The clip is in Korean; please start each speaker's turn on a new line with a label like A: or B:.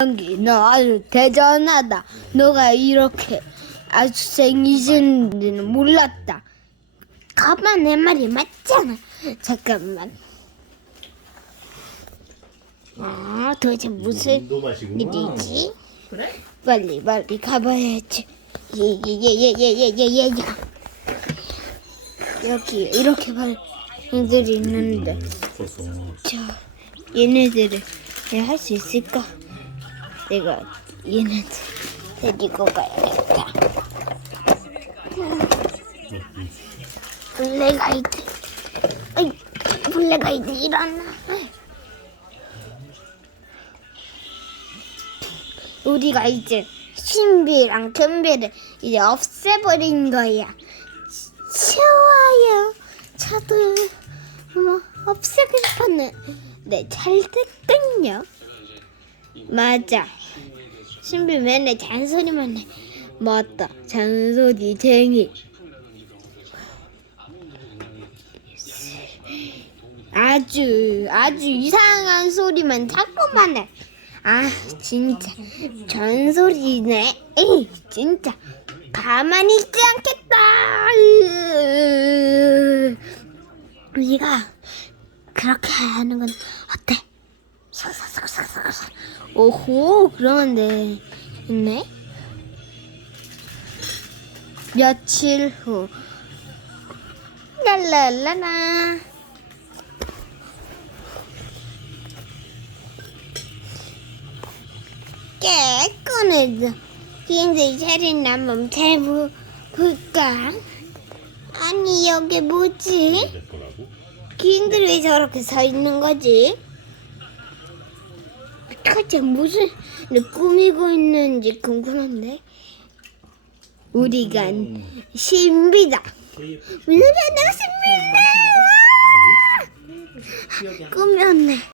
A: 연기 너 아주 대단하다. 너가 이렇게 아주 생기는지는 몰랐다. 가만 내 말이 맞잖아. 잠깐만. 아 도대체 무슨
B: 도 마시구나.
A: 일이지?
C: 그래?
A: 빨리 빨리 가봐야지. 예예예예예예예 여기 이렇게 발들이 있는데
B: 없었어.
A: 저 얘네들을 할 수 있을까? 내가 얘네들 데리고 가야겠다. 블랙아이드, 아이 블랙아이드 일어나. 우리가 이제 신비랑 금비를 이제 없애버린 거야. 좋아요. 저도 뭐 없애고 싶었네. 네, 잘 됐군요. 맞아. 신비 맨날 잔소리만 해. 맞다. 잔소리쟁이. 아주 아주 이상한 소리만 자꾸만 해. 아 진짜 전소리네. 에이 진짜 가만히 있지 않겠다. 으, 우리가 그렇게 하는 건 어때? 오호 그러는데 있네. 며칠 후 랄랄라라 깨끗해져 비행기 잘 보, 볼까? 아니 여기 뭐지?
B: 됐더라고.
A: 기인들 왜 저렇게 서 있는 거지? 도대체 무슨 일 꾸미고 있는지 궁금한데? 우리가 신비다. 오늘은 내가 신비다